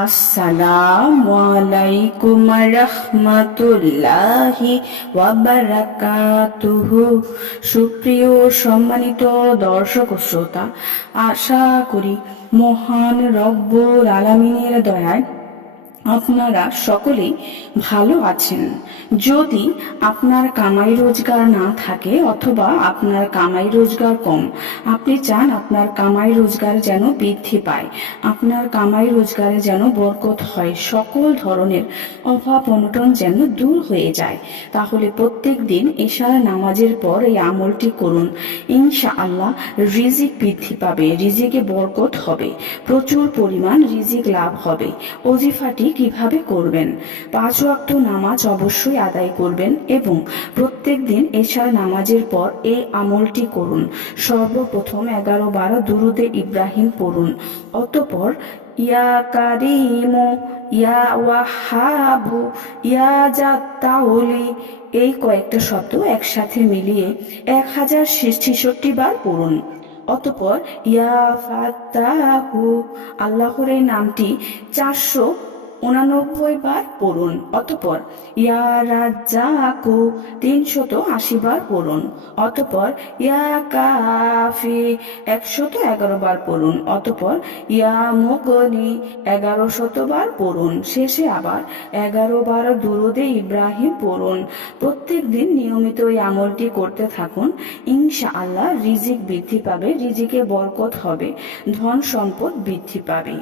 আসসালামু আলাইকুম রাহমাতুল্লাহি ওয়া বারাকাতুহু। সুপ্রিয় সম্মানিত দর্শক ও শ্রোতা, আশা করি মহান রব্বুল আলামিনের দয়ায় আপনারা সকলেই ভালো আছেন। যদি আপনার কামাই রোজগার না থাকে অথবা আপনার কামাই রোজগার কম, আপনি চান আপনার কামাই রোজগার যেন বৃদ্ধি পায়, আপনার কামাই রোজগারে যেন বরকত হয়, সকল ধরনের অভাব অনটন যেন দূর হয়ে যায়, তাহলে প্রত্যেক দিন এশার নামাজের পর এই আমলটি করুন। ইনশাআল্লাহ রিজিক বৃদ্ধি পাবে, রিজিকে বরকত হবে, প্রচুর পরিমাণ রিজিক লাভ হবে। ওজিফাটি কিভাবে করবেন? 5 ওয়াক্ত নামাজ অবশ্যই আদায় করবেন এবং প্রত্যেক দিন এশার নামাজের পর এই আমলটি করুন। সর্বপ্রথম 11-12 দুরুদে ইব্রাহিম পড়ুন। অতঃপর ইয়া কারিমু, ইয়া ওয়াহাবু, ইয়া জাত্তাউলি এই কয়েকটা শব্দ একসাথে মিলিয়ে 1066 বার পড়ুন। অতঃপর ইয়া ফাত্তাহু আল্লাহর এই নামটি 489 বার পড়ুন। অতঃপর ইয়া রাজ্জাকু 380 বার পড়ুন। অতঃপর ইয়া কাফি 111 বার পড়ুন। অতঃপর ইয়া মুগনি 1100 বার পড়ুন। শেষে আবার 11 বার দুরুদে ইব্রাহিম পড়ুন। প্রত্যেক দিন নিয়মিত এই আমলটি করতে থাকুন। ইনশাআল্লাহ রিজিক বৃদ্ধি পাবে, রিজিকে বরকত হবে, ধন সম্পদ বৃদ্ধি পাবে।